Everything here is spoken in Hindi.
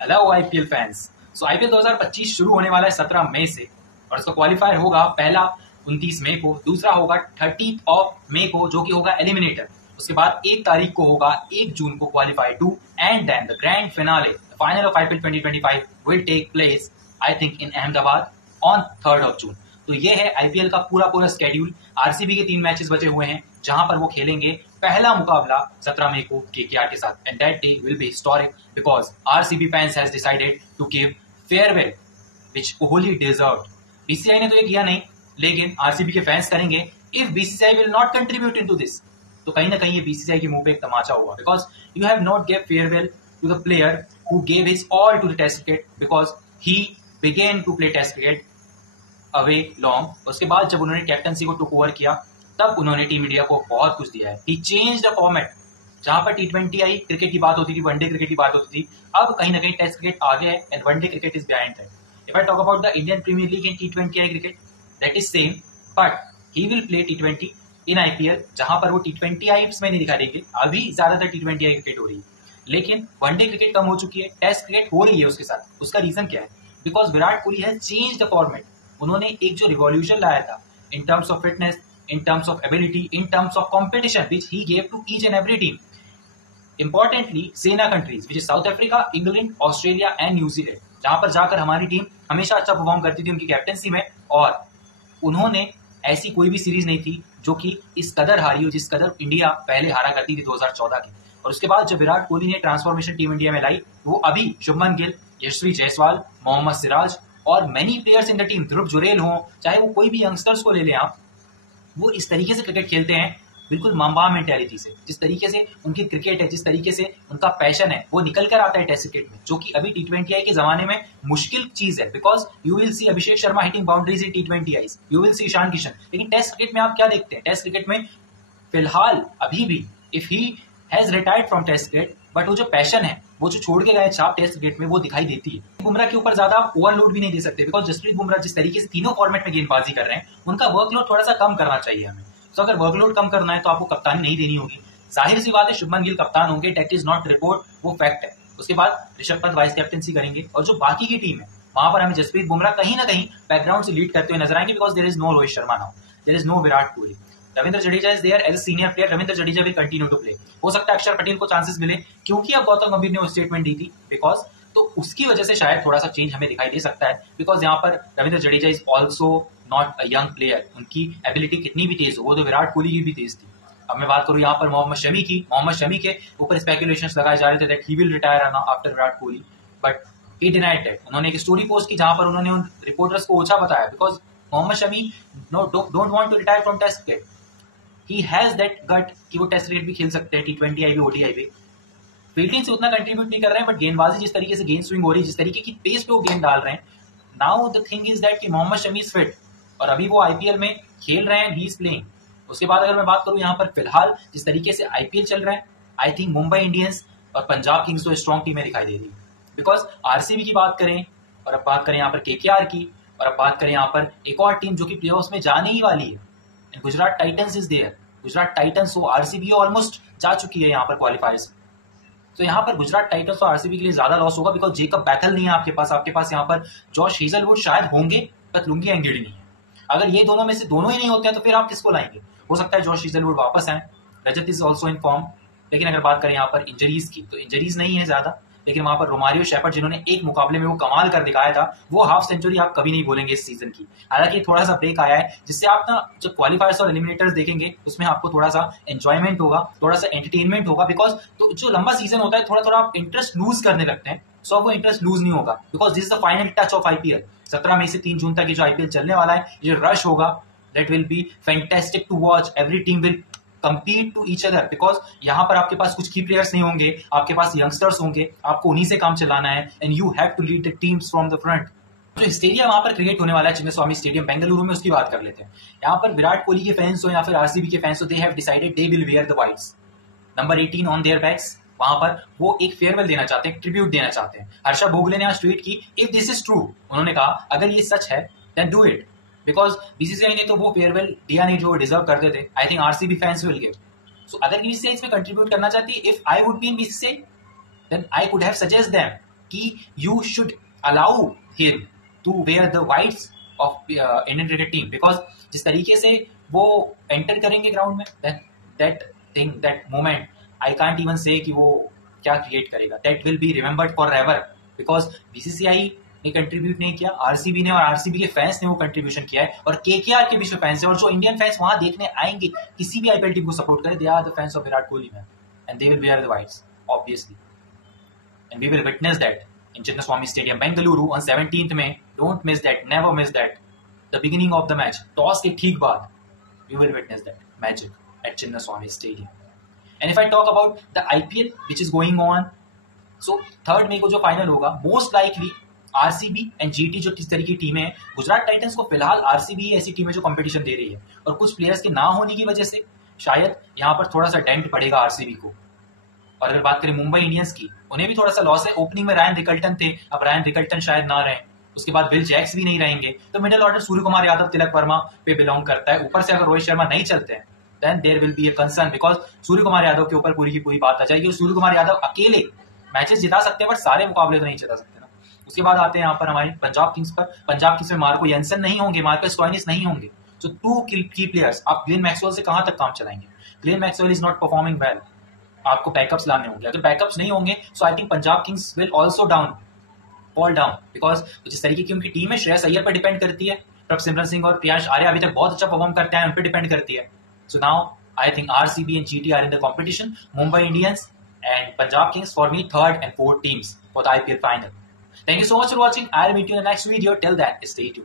Hello IPL fans. So IPL 2025 शुरू होने वाला है 17 मई से और इसका क्वालिफायर होगा पहला 29 मई को, दूसरा होगा 30 मई को जो कि होगा एलिमिनेटर। उसके बाद 1 तारीख को होगा 1 जून को qualify 2 and then the grand finale the final of IPL 2025 will take place I think in Ahmedabad on 3 June. तो ये है आईपीएल का पूरा स्केड्यूल। आरसीबी के 3 मैचेस बचे हुए हैं जहां पर वो खेलेंगे पहला मुकाबला 17 मई को केकेआर के साथ and that day will be historic because RCB fans has decided to give farewell which Kohli deserved. BCCI ने तो ये किया नहीं, लेकिन आरसीबी के फैंस करेंगे। If BCCI will not contribute into this, तो कहीं ना कहीं ये बीसीसीआई के मुंह पे एक तमाचा हुआ because you have not give farewell to the player who gave his all to the test cricket because he began to play test cricket away long. उसके बाद जब उन्होंने कैप्टनसी को टुक ओवर किया तब उन्होंने टीम इंडिया को बहुत कुछ दिया है। ही चेंज द फॉर्मेट। जहां पर T20 आई, क्रिकेट की बात होती थी, वनडे क्रिकेट की बात होती थी, अब कहीं ना कहीं टेस्ट क्रिकेट आ गया है and one day cricket is behind that. If I talk about the Indian Premier League in T20 I cricket, that is same, but he will play T20 in IPL जहां पर वो T20 आई में नहीं दिखा देंगे। अभी ज्यादातर T20 आई क्रिकेट हो रही है, लेकिन वनडे क्रिकेट कम हो चुकी है, टेस्ट क्रिकेट हो रही है उसके साथ। उसका रीजन क्या है? Because Virat Kohli has change the format. उन्होंने एक जो रिवॉल्यूशन लाया था in terms of fitness, in terms of ability, in terms of competition, which he gave to each and every team. Importantly, सेना countries, which is South Africa, England, Australia and New Zealand, जहां पर जाकर हमारी टीम हमेशा अच्छा परफॉर्म करती थी उनकी कैप्टनसी में, और उन्होंने ऐसी कोई भी सीरीज नहीं थी जो कि इस कदर हारी हो जिस कदर इंडिया पहले हारा करती थी 2014 की। और उसके बाद जब विराट कोहली ने ट्रांसफॉर्मेशन टीम इंडिया में लाई, वो अभी शुभमन गिल, यशस्वी जायसवाल, मोहम्मद सिराज और many players in the team, Dhruv Jurel हो, चाहे वो कोई भी यंगस्टर्स को ले लें आप, वो इस तरीके से क्रिकेट खेलते हैं बिल्कुल मांबा मेंटेलिटी से। जिस तरीके से उनकी क्रिकेट है, जिस तरीके से उनका पैशन है, वो निकल कर आता है टेस्ट क्रिकेट में, जो कि अभी T20 आई के जमाने में मुश्किल चीज है। Because you will see Abhishek Sharma hitting boundaries in T20 Is, you will see Ishan Kishan, लेकिन टेस्ट क्रिकेट में आप क्या देखते हैं? टेस्ट क्रिकेट में फिलहाल अभी भी if he has retired from test cricket, but वो जो पैशन है, वो जो छोड़ के गए छाप टेस्ट क्रिकेट में, वो दिखाई देती है। बुमराह के ऊपर ज्यादा ओवरलोड भी नहीं दे सकते बिकॉज जसप्रीत बुमराह जिस तरीके से तीनों फॉर्मेट में गेंदबाजी कर रहे हैं, उनका वर्कलोड थोड़ा सा कम करना चाहिए हमें। तो अगर वर्कलोड कम करना है तो आपको कप्तानी नहीं देनी होगी। जाहिर सी बात है शुभमन गिल कप्तान होंगे, दैट इज नॉट रिपोर्ट, वो फैक्ट है। उसके बाद ऋषभ पंत वाइस कैप्टनसी करेंगे और जो बाकी की टीम है वहां पर हमें जसप्रीत बुमराह कहीं ना कहीं बैकग्राउंड से लीड करते हुए नजर आएंगे because there is no Rohit Sharma now, there is no Virat Kohli. Ravindra Jadeja is there as a senior player, Ravindra Jadeja will continue to play. हो सकता है अक्षर पटेल को चांसेस मिले क्योंकि अब गौतम गंभीर ने वो स्टेटमेंट दी थी बिकॉज, तो उसकी वजह से शायद थोड़ा सा चेंज हमें दिखाई दे सकता है बिकॉज यहाँ पर Ravindra Jadeja is also not a young player. उनकी एबिलिटी कितनी भी तेज हो, वो तो विराट कोहली की भी तेज थी। अब मैं बात करूं यहाँ पर मोहम्मद शमी की, मोहम्मद शमी के ऊपर स्पेकुलेशंस लगाए जा रहे थे that he will retire after Virat Kohli, but he denied that. उन्होंने एक स्टोरी पोस्ट की जहां पर उन्होंने उन रिपोर्टर्स को ओछा बताया because Mohammed Shami don't want to retire from test cricket. He has that gut कि वो टेस्ट क्रिकेट भी खेल सकते हैं, T20 आई भी, ODI भी। फील्डिंग से उतना कंट्रीब्यूट नहीं कर रहे हैं, बट गेंदबाजी जिस तरीके से गेंद स्विंग हो रही है, जिस तरीके की पेस पे वो गेंद डाल रहे हैं, now the thing is that कि मोहम्मद शमी इज फिट और अभी वो आईपीएल में खेल रहे हैं, ही इज प्लेइंग। उसके बाद अगर मैं बात करूं यहाँ पर फिलहाल जिस तरीके से आईपीएल चल रहा है, आई थिंक मुंबई इंडियंस और पंजाब किंग्स तो स्ट्रॉन्ग टीमें दिखाई दे रही है बिकॉज आरसीबी की बात करें और अब बात करें यहाँ पर केकेआर की, और अब बात करें यहाँ पर एक और टीम जो कि प्लेऑफ्स में जाने ही वाली है, Gujarat titans is there. Gujarat titans हो, आरसीबी ऑलमोस्ट जा चुकी है यहाँ पर क्वालिफायर्स। तो यहाँ पर गुजरात टाइटंस और आरसीबी के लिए ज्यादा लॉस होगा बिकॉज जेकब बैथल नहीं है आपके पास यहाँ पर जॉश हेजलवुड शायद होंगे, बट लुंगी एंगेडी नहीं है। अगर ये दोनों में से दोनों ही नहीं होते हैं तो फिर आप किसको लाएंगे? हो सकता है जॉश हेजलवुड वापस आए, रजत इज ऑल्सो इन फॉर्म, लेकिन अगर बात करें यहाँ पर इंजरीज की तो इंजरीज नहीं है ज्यादा, लेकिन वहां पर रोमारियो शेफर्ड जिन्होंने एक मुकाबले में वो कमाल कर दिखाया था, वो हाफ सेंचुरी आप कभी नहीं बोलेंगे इस सीजन की। हालांकि थोड़ा सा ब्रेक आया है जिससे आप ना जब क्वालिफायर्स और एलिमिनेटर्स देखेंगे उसमें आपको थोड़ा सा एंजॉयमेंट होगा, थोड़ा सा एंटरटेनमेंट होगा बिकॉज तो जो लंबा सीजन होता है थोड़ा थोड़ा आप इंटरेस्ट लूज करने लगते हैं। सो वो इंटरेस्ट लूज नहीं होगा because this is the final touch of IPL. 17 मई से 3 जून तक ये जो आईपीएल चलने वाला है, ये जो रश होगा, that will be fantastic to watch. Every team will compete to each other because यहाँ पर आपके पास कुछ की प्लेयर्स नहीं होंगे, आपके पास यंगस्टर्स होंगे, आपको उन्हीं से काम चलाना है and you have to lead the teams from the front. जो स्टेडियम वहां पर क्रिकेट होने वाला है चिन्नास्वामी स्टेडियम बेंगलुरु में, उसकी बात कर लेते हैं। यहाँ पर विराट कोहली के फैंस हो या फिर आरसीबी के फैंस हो, they have decided they will wear the whites, number 18 on their backs. वहां पर वो एक फेयरवेल देना चाहते हैं, ट्रिब्यूट देना चाहते हैं। हर्षा भोगले ने आज ट्वीट की, इफ दिस इज ट्रू, उन्होंने कहा अगर ये सच है then do it because BCCI ने तो वो फेयरवेल दिया नहीं जो डिजर्व करते थे। I think RCB fans will give. So अगर बीसीसीआई इसमें कंट्रीब्यूट करना चाहती है, if I would be in BCCI then I could have suggest them कि you should allow him to wear the whites of Indian cricket team, because जिस तरीके से वो एंटर करेंगे ग्राउंड में, that moment I can't even say कि वो क्या क्रिएट करेगा. That will be remembered forever, because BCCI ने कंट्रीब्यूट नहीं किया, आरसीबी ने, और आरसीबी के फैंस ने वो कंट्रीब्यूशन किया है, और केकेआर के बीच में फैंस है, और जो इंडियन फैंस वहां देखने आएंगे किसी भी आईपीएल टीम को सपोर्ट करे, they are the fans of Virat Kohli man, and they will wear the whites obviously, and we will witness that in Chinnaswamy Stadium, Bengaluru on 17th May. Don't miss that. Never miss that. The beginning of the match. Toss के ठीक बाद. We will witness that magic at Chinnaswamy Stadium. And if I talk about the IPL which is going on, so 3rd May को जो फाइनल होगा, most likely RCB and GT जो किस तरह की टीमें हैं, गुजरात टाइटंस को फिलहाल RCB ऐसी टीमें जो कंपटीशन दे रही है, और कुछ प्लेयर्स के ना होने की वजह से शायद यहाँ पर थोड़ा सा डेंट पड़ेगा RCB को. और अगर बात करें मुंबई इंडियंस की, उन्हें भी थोड़ा सा लॉस है. ओपनिंग में रायन रिकल्टन थे, अब रायन रिकल्टन शायद ना रहे, उसके बाद विल जैक्स भी नहीं रहेंगे, तो मिडिल ऑर्डर सूर्य कुमार यादव, तिलक वर्मा पे बिलोंग करता है. ऊपर से अगर रोहित शर्मा नहीं चलते हैं, then there will be a concern, because Surya Kumar Yadav के ऊपर पूरी की पूरी बात आ जाएगी, और सूर्य कुमार यादव अकेले मैचेस जिता सकते हैं, बट सारे मुकाबले तो नहीं जिता सकते ना. उसके बाद आते हैं यहाँ पर हमारे पंजाब किंग्स पर. पंजाब किंग्स में मार्को येंसन नहीं होंगे, मार्कस स्टोइनिस नहीं होंगे, तो 2 की प्लेयर्स. आप ग्लेन मैक्सवेल से कहां तक काम चलाएंगे? Glenn Maxwell is not performing well, आपको बैकअप्स लाने होंगे. अगर बैकअप्स नहीं होंगे, so I think Punjab Kings will also fall down, because जिस तरीके की उनकी टीम है श्रेयस अय्यर पर डिपेंड करती है, प्रभ सिमरन सिंह और प्रियांश आर्या अभी तक बहुत अच्छा परफॉर्म करते हैं, उन पर डिपेंड करती है. So now I think RCB and GT are in the competition. Mumbai Indians and Punjab Kings for me 3rd and 4th teams for the IPL final. Thank you so much for watching. I'll meet you in the next video. Till then, stay tuned.